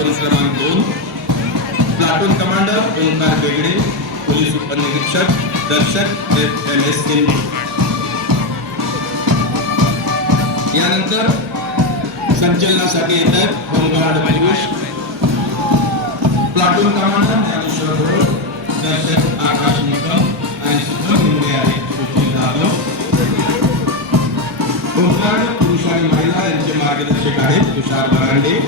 Police क्रमांक दोन. Platoon commander Omkar Begde police उपनिरीक्षक दर्शक एम एस यानंतर संचलनासाठी येत आहेत home guard Piyush platoon commander Dnyaneshwar Ghol दर्शक आकाश निकम आणि सुखद हिंदे आहेत सुशील जाधव. होमगार्ड पुरुष आणि महिला यांचे मार्गदर्शक आहेत तुषार बरांडे.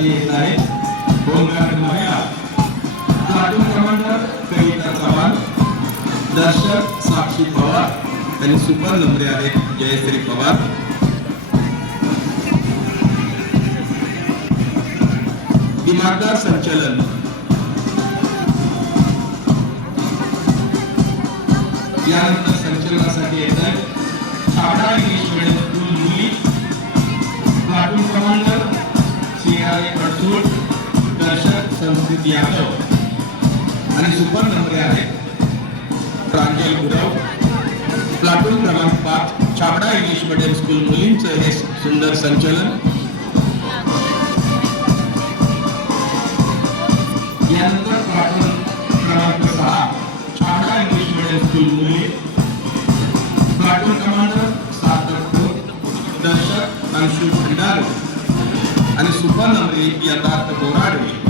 संचलनासाठी येत आहे. महिला प्लाटून कमांडर कविता चव्हाण. दर्शक साक्षी पवार. आणि सुपर नंबरे आहेत जयश्री पवार. दिमागदार संचलन. यानंतर संचलनासाठी येत आहे. टाटा इंग्लिश मिडियम स्कूल मुली. प्लाटून कमांडर यादव आणि सुपर नंबर आहेत. प्रांजल गुरव प्लाटून क्रमांक पाच छापडा इंग्लिश मीडियम स्कूल मुलींचं हे सुंदर संचलन. यानंतर प्लाटून क्रमांक सहा छापडा इंग्लिश मीडियम स्कूल मुली. प्लाटून कमांडर सार्थक दर्शक अंशु भंडारे. आणि सुपर नंबरे यथार्थ बोराडे.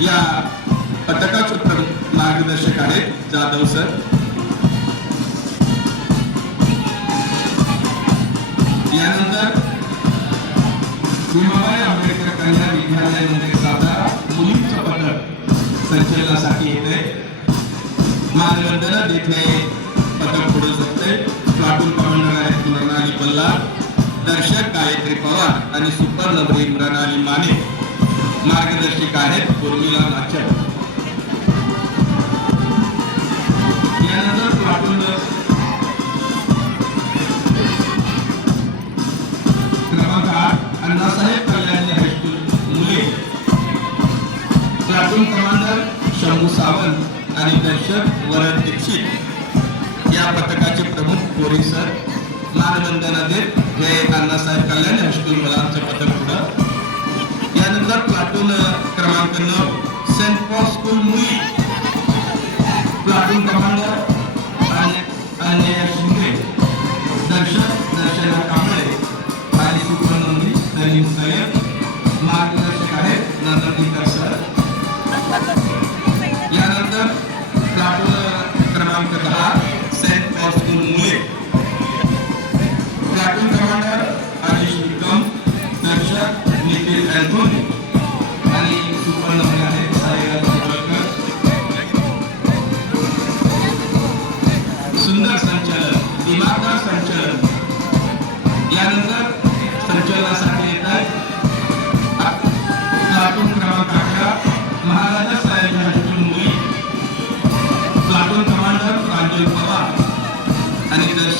या पथकाचे प्रमुख मार्गदर्शक आहेत जाधव सर. यानंतर भीमाबाई आंबेडकर कन्या विद्यालयामध्ये जाता. मुलींचं पथक संचलनासाठी येते. मानवंदना देथे पथक पुढे जाते. प्लाटून कमांडर आहेत मृणाली पल्ला. दर्शक गायत्री पवार आणि सुपर नबरी मृणाली माने. मार्गदर्शिका आहेत उर्मिला नाचक यानंतर प्लाटून क्रमांक आठ अण्णासाहेब कल्याणी हायस्कूल मुले. प्लाटून कमांडर शंभू सावंत आणि दर्शक वरण दीक्षित. या पथकाचे प्रमुख पोलीस सर मानवंदना देत हे अण्णासाहेब कल्याणी हायस्कूल मला क्रमांक नऊ सेंट पॉल स्कूल मुली प्लाटून कमांडर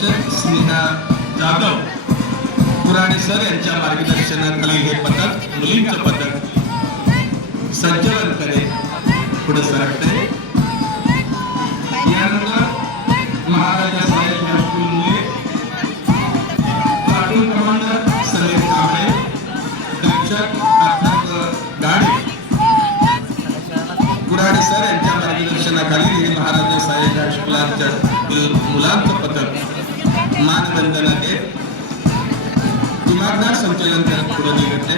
आणि स्नेहा जाधव. पुराणे सर यांच्या मार्गदर्शनाखाली हे पथक मुलींचं पथक संचलन करेल. पुढे सरकते. यानंतर Maharaja Saheb high school platoon commander Kamble दर्शक अर्थात गाडे. सर यांच्या मार्गदर्शनाखाली हे महाराजा साहेब शुक्लांच्या मुलांचं पथक मानवंदना देत दिमागदार संचलन करत पुढे निघत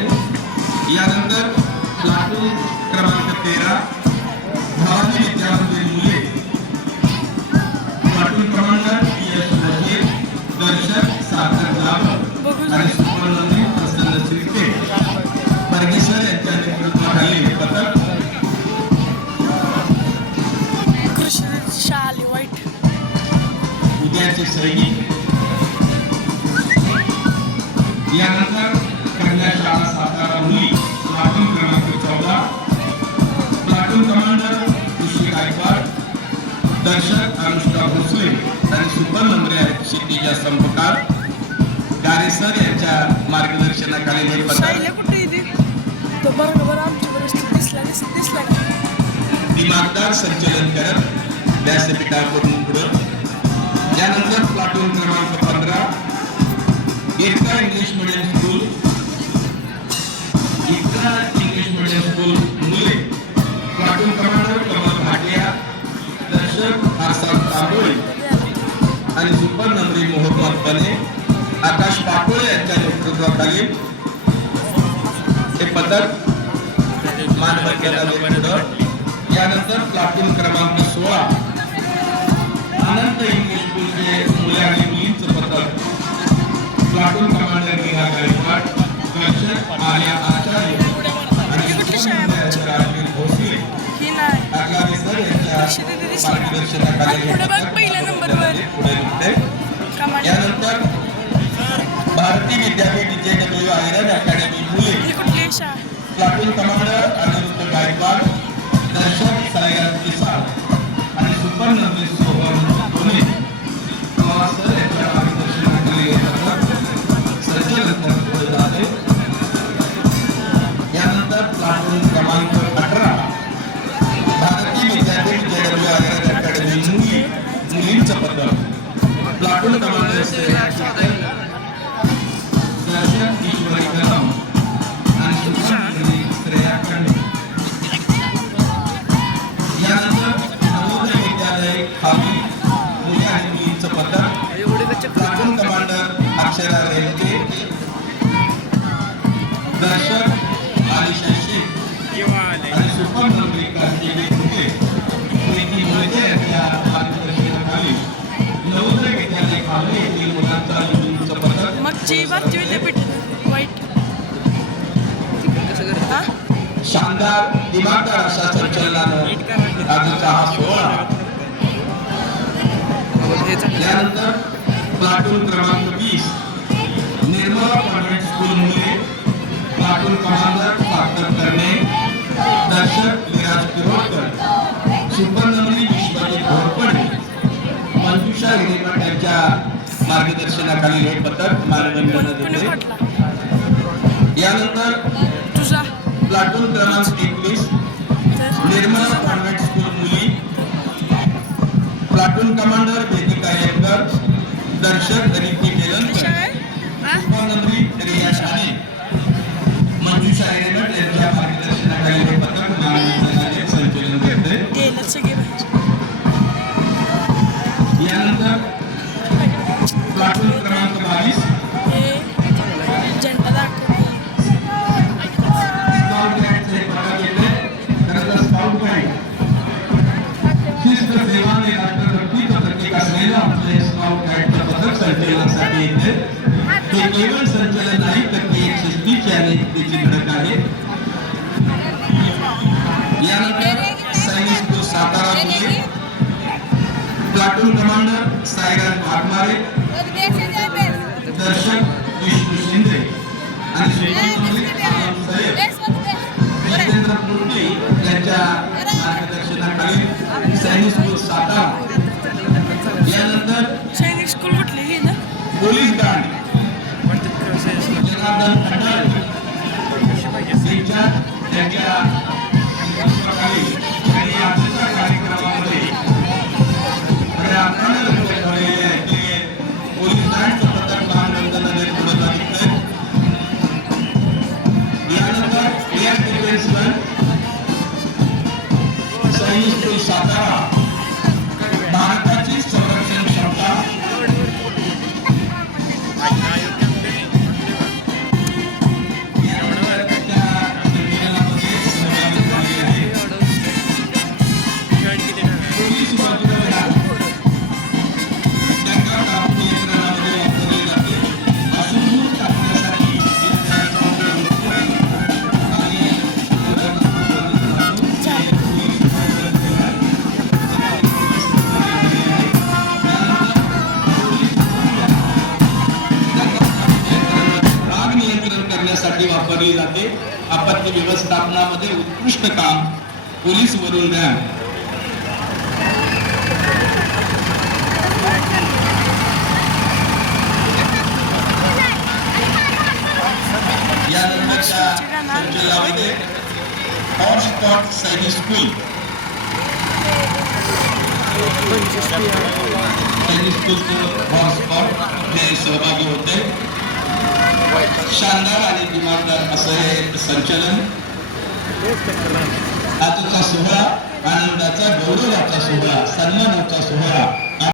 यानंतर प्लाटून क्रमांक तेरा भवानी विद्यामंदिर मुले. प्लाटून कमांडर यश वजीर दर्शक सार्थक जाधव आणि सुपर्णनी प्रसन्न शिर्के. परगेश्वर यांच्या नेतृत्वाखाली पथक उद्याचे सैनिक यानंतर कन्या शाळा सातारा मुली प्लाटून क्रमांक चौदा. प्लाटून कमांडर ऋषी गायकवाड दर्शक अनुष्का भोसले आणि सुपर नंबरे आहेत क्षितिजा संपकार गारे सर यांच्या मार्गदर्शनाखाली हे दिमागदार संचलन करत व्यासपीठाकडून पुढं. यानंतर प्लाटून क्रमांक इतका इंग्लिश मिडियम स्कूल इतका इंग्लिश मिडियम स्कूल मुले. प्लाटून कमांडर कमल भाटिया दर्शक आसाम तांबोळे आणि सुपर नंदी मोहम्मद बने आकाश पाटोळे यांच्या नेतृत्वाखाली हे पदक मानवत केला यानंतर प्लाटून बघ, पथक पहिल्या नंबरवर. पुढे निघते कमाल यानंतर Bharati Vidyapeeth J W iron academy मुले ही प्लाटून कमांडर अनिरुद्ध गायकवाड दर्शक हा? शानदार दिमागदार अशा संचलनानं आजचा हा सोहळा. यानंतर प्लाटून क्रमांक वीस. मार्गदर्शनाखाली हे पथक कोणी देते यानंतर प्लाटून क्रमांक एकवीस निर्मला कॉन्व्हेंट स्कूल मुली प्लाटून कमांडर वेदिका येमकर दर्शक रीती केलनकर उपनंबरी रिया शाने मंजुषा हिरेमठ यांच्या मार्गदर्शनाखाली हे पथक मानवंदनाचे स्काउट पथक संचलनासाठी येते हे केवळ संचलन नाही तर ती एक शिस्तीची आणि धडक आहे यानंतर सैनिक सातारा मुले प्लाटून कमांडर साईराज दर्शक विष्णू शिंदे आणि वापरली जाते. आपत्ती व्यवस्थापनामध्ये उत्कृष्ट काम पोलीस वरून द्या स्कूल स्कूलचं हॉटस्पॉट हे सहभागी होते. शानदार आणि दिमागदार असं हे संचलन. आजचा सोहळा आनंदाचा गौरवाचा सोहळा सन्मानाचा सोहळा.